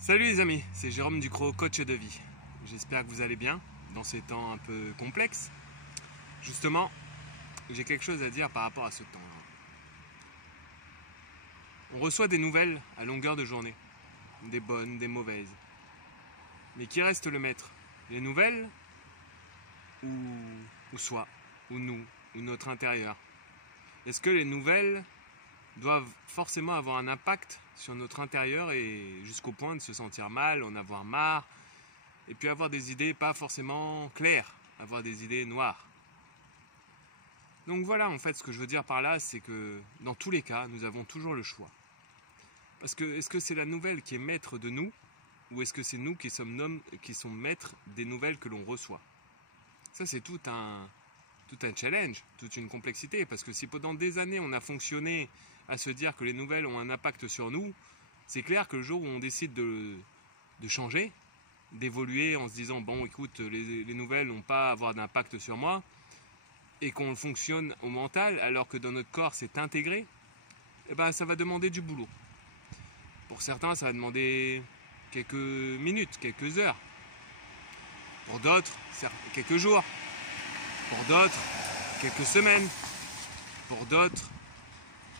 Salut les amis, c'est Jérôme Ducrot, coach de vie. J'espère que vous allez bien dans ces temps un peu complexes. Justement, j'ai quelque chose à dire par rapport à ce temps-là. On reçoit des nouvelles à longueur de journée, des bonnes, des mauvaises. Mais qui reste le maître? Les nouvelles ou soi, ou nous, ou notre intérieur? Est-ce que les nouvelles doivent forcément avoir un impact sur notre intérieur et jusqu'au point de se sentir mal, en avoir marre, et puis avoir des idées pas forcément claires, avoir des idées noires. Donc voilà, en fait, ce que je veux dire par là, c'est que dans tous les cas, nous avons toujours le choix. Parce que est-ce que c'est la nouvelle qui est maître de nous, ou est-ce que c'est nous qui sommes maîtres des nouvelles que l'on reçoit? Ça, c'est tout un challenge, toute une complexité, parce que si pendant des années on a fonctionné à se dire que les nouvelles ont un impact sur nous, c'est clair que le jour où on décide de changer, d'évoluer en se disant bon écoute, les nouvelles n'ont pas à avoir d'impact sur moi, et qu'on fonctionne au mental alors que dans notre corps c'est intégré, eh ben, ça va demander du boulot. Pour certains ça va demander quelques minutes, quelques heures, pour d'autres quelques jours, pour d'autres quelques semaines, pour d'autres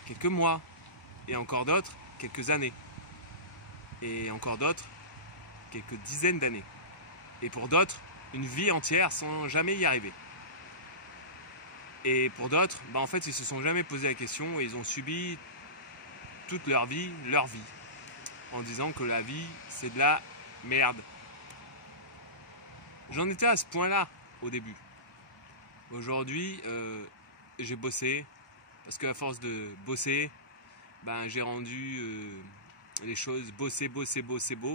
quelques mois, et encore d'autres quelques années, et encore d'autres quelques dizaines d'années, et pour d'autres une vie entière sans jamais y arriver. Et pour d'autres, en fait ils se sont jamais posé la question et ils ont subi toute leur vie, en disant que la vie c'est de la merde. J'en étais à ce point-là au début. Aujourd'hui, j'ai bossé, parce qu'à force de bosser, j'ai rendu les choses bosser beau,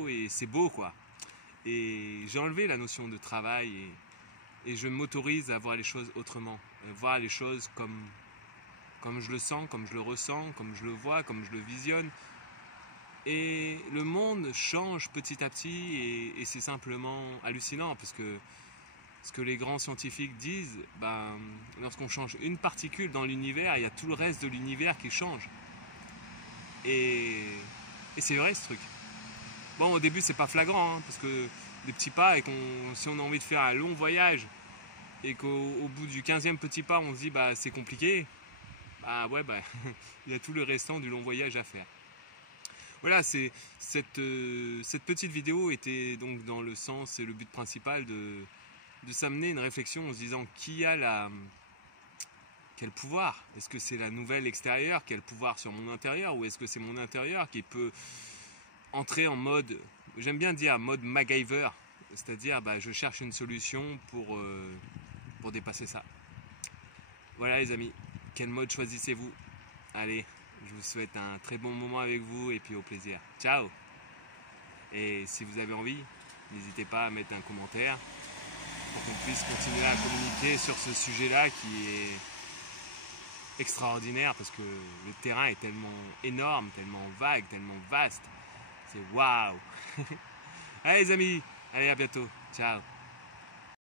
et c'est beau quoi. Et j'ai enlevé la notion de travail et je m'autorise à voir les choses autrement, voir les choses comme je le sens, comme je le ressens, comme je le vois, comme je le visionne. Et le monde change petit à petit et c'est simplement hallucinant parce que ce que les grands scientifiques disent, lorsqu'on change une particule dans l'univers, il y a tout le reste de l'univers qui change. Et c'est vrai ce truc. Bon, au début c'est pas flagrant, parce que des petits pas, et si on a envie de faire un long voyage et qu'au bout du 15e petit pas on se dit c'est compliqué, il y a tout le restant du long voyage à faire. Voilà, cette petite vidéo était donc dans le sens et le but principal de s'amener une réflexion en se disant quel pouvoir? Est-ce que c'est la nouvelle extérieure qui a le pouvoir sur mon intérieur, ou est-ce que c'est mon intérieur qui peut entrer en mode, j'aime bien dire mode MacGyver, c'est-à-dire je cherche une solution pour dépasser ça. Voilà les amis, quel mode choisissez-vous? Allez, je vous souhaite un très bon moment avec vous et puis au plaisir. Ciao! Et si vous avez envie, n'hésitez pas à mettre un commentaire pour qu'on puisse continuer à communiquer sur ce sujet-là qui est extraordinaire parce que le terrain est tellement énorme, tellement vague, tellement vaste. C'est waouh! Allez les amis, allez à bientôt. Ciao!